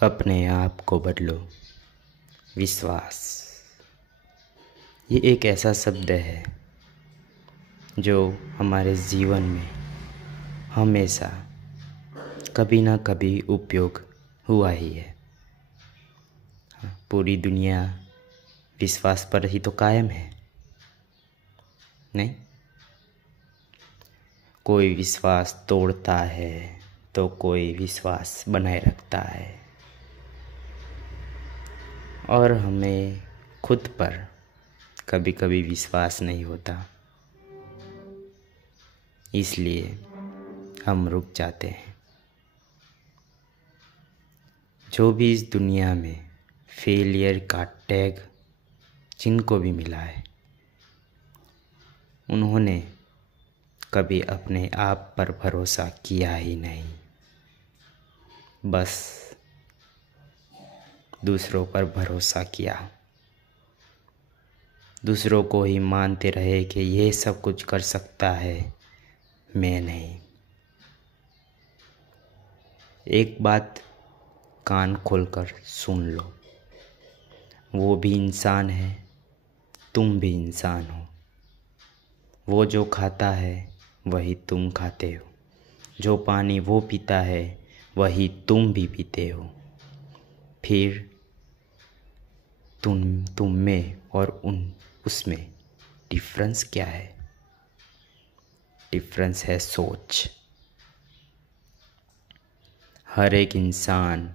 अपने आप को बदलो। विश्वास ये एक ऐसा शब्द है जो हमारे जीवन में हमेशा कभी ना कभी उपयोग हुआ ही है। पूरी दुनिया विश्वास पर ही तो कायम है, नहीं? कोई विश्वास तोड़ता है तो कोई विश्वास बनाए रखता है, और हमें खुद पर कभी कभी विश्वास नहीं होता, इसलिए हम रुक जाते हैं। जो भी इस दुनिया में फेलियर का टैग जिनको भी मिला है, उन्होंने कभी अपने आप पर भरोसा किया ही नहीं, बस दूसरों पर भरोसा किया। दूसरों को ही मानते रहे कि ये सब कुछ कर सकता है, मैं नहीं। एक बात कान खोलकर सुन लो, वो भी इंसान है, तुम भी इंसान हो। वो जो खाता है वही तुम खाते हो, जो पानी वो पीता है वही तुम भी पीते हो। फिर तुम में और उसमें डिफरेंस क्या है? डिफरेंस है सोच। हर एक इंसान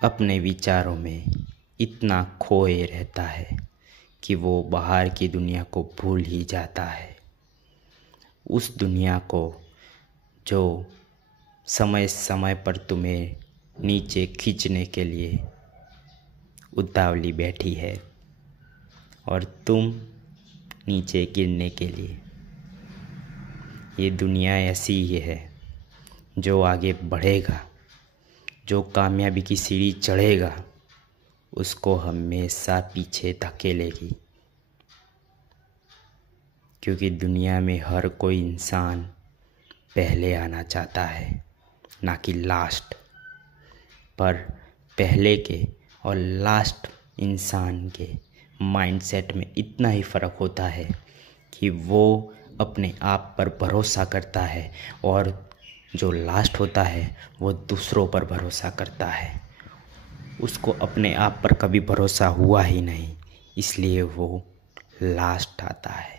अपने विचारों में इतना खोए रहता है कि वो बाहर की दुनिया को भूल ही जाता है। उस दुनिया को जो समय समय पर तुम्हें नीचे खींचने के लिए उतावली बैठी है, और तुम नीचे गिरने के लिए। ये दुनिया ऐसी ही है, जो आगे बढ़ेगा, जो कामयाबी की सीढ़ी चढ़ेगा, उसको हमेशा पीछे धकेलेगी। क्योंकि दुनिया में हर कोई इंसान पहले आना चाहता है, ना कि लास्ट। पर पहले के और लास्ट इंसान के माइंडसेट में इतना ही फ़र्क होता है कि वो अपने आप पर भरोसा करता है, और जो लास्ट होता है वो दूसरों पर भरोसा करता है। उसको अपने आप पर कभी भरोसा हुआ ही नहीं, इसलिए वो लास्ट आता है।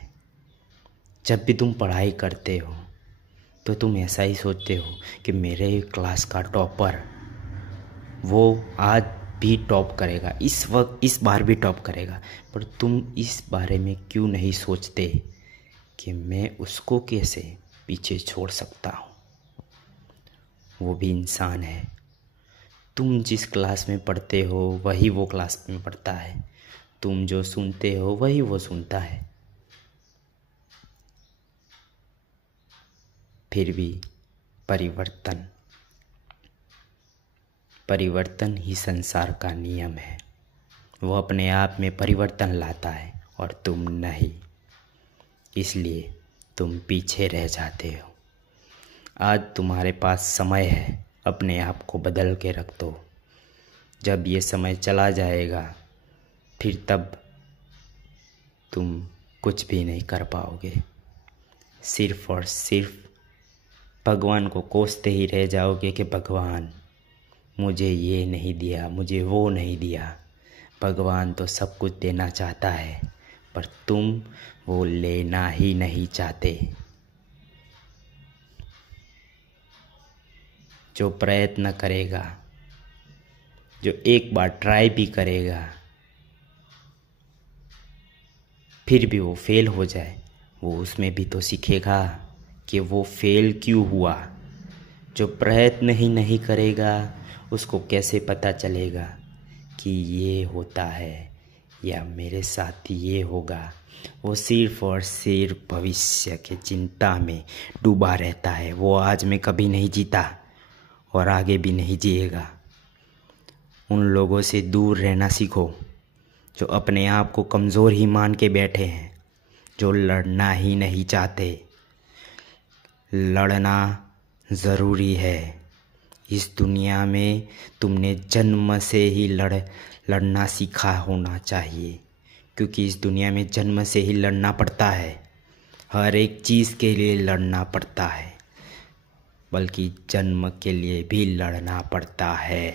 जब भी तुम पढ़ाई करते हो तो तुम ऐसा ही सोचते हो कि मेरे क्लास का टॉपर वो आज भी टॉप करेगा, इस बार भी टॉप करेगा। पर तुम इस बारे में क्यों नहीं सोचते कि मैं उसको कैसे पीछे छोड़ सकता हूँ? वो भी इंसान है। तुम जिस क्लास में पढ़ते हो वही वो क्लास में पढ़ता है, तुम जो सुनते हो वही वो सुनता है। फिर भी परिवर्तन ही संसार का नियम है। वो अपने आप में परिवर्तन लाता है और तुम नहीं, इसलिए तुम पीछे रह जाते हो। आज तुम्हारे पास समय है, अपने आप को बदल के रख दो। जब ये समय चला जाएगा फिर तब तुम कुछ भी नहीं कर पाओगे। सिर्फ और सिर्फ भगवान को कोसते ही रह जाओगे कि भगवान मुझे ये नहीं दिया, मुझे वो नहीं दिया। भगवान तो सब कुछ देना चाहता है, पर तुम वो लेना ही नहीं चाहते। जो प्रयत्न करेगा, जो एक बार ट्राई भी करेगा, फिर भी वो फेल हो जाए, वो उसमें भी तो सीखेगा कि वो फेल क्यों हुआ। जो प्रयत्न ही नहीं करेगा, उसको कैसे पता चलेगा कि ये होता है या मेरे साथ ये होगा। वो सिर्फ और सिर्फ भविष्य के चिंता में डूबा रहता है। वो आज में कभी नहीं जीता और आगे भी नहीं जिएगा। उन लोगों से दूर रहना सीखो जो अपने आप को कमज़ोर ही मान के बैठे हैं, जो लड़ना ही नहीं चाहते। लड़ना ज़रूरी है, इस दुनिया में तुमने जन्म से ही लड़ना सीखा होना चाहिए, क्योंकि इस दुनिया में जन्म से ही लड़ना पड़ता है। हर एक चीज़ के लिए लड़ना पड़ता है, बल्कि जन्म के लिए भी लड़ना पड़ता है।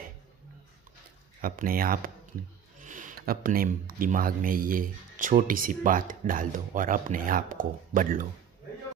अपने दिमाग में ये छोटी सी बात डाल दो और अपने आप को बदलो।